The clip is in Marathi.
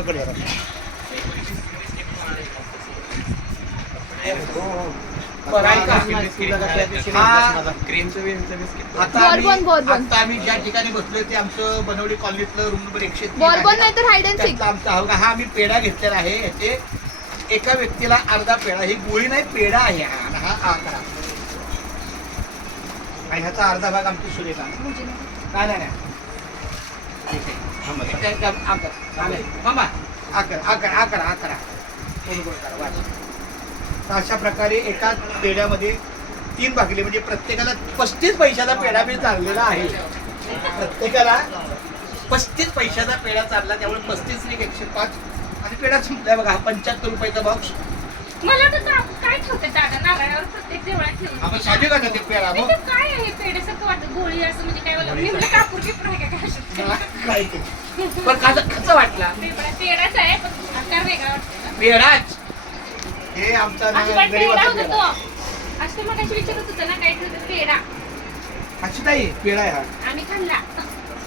पकड जरा. बरं, ऐका. आता आम्ही ज्या ठिकाणी बसलोय ते आमचं बनवली कॉलनीतलं रूम नंबर 103 बॉर्बन नाही तर हाईड अँड सीक. हा आम्ही पेढा घेतलेला आहे. याचे एका व्यक्तीला अर्धा पेढा, ही गोळी नाही पेढा आहे हा आकडा. आणि ह्याचा अर्धा भाग आमची सुरेखा. नाही अशा प्रकारे एका पेढ्यामध्ये 3 भागले, म्हणजे प्रत्येकाला 35 पैशाचा पेढा मी चाललेला आहे. प्रत्येकाला 35 पैशाचा पेढा चालला, त्यामुळे 35 × 105 आणि पेढा संपलाय बघा. हा 75 रुपयाचा बॉक्स. मला तर काय ठेवते दादा नारळावर प्रत्येक देवळात ठेवून. आपण साधे का ते पेढा मग काय आहे पेढ्यासारखं वाटतं गोळी असं म्हणजे काय बोललं मी म्हणजे कापूर की फ्राय काय ते पण कसं वाटला? पेढाच आहे पण आकार वेगळा वाटतो. पेढाच हे आमचा पेढा होता तो. असं मग विचारत होतं ना काय ठेवतं पेढा. अच्छी ताई पेढा आहे हा. आम्ही खाल्ला.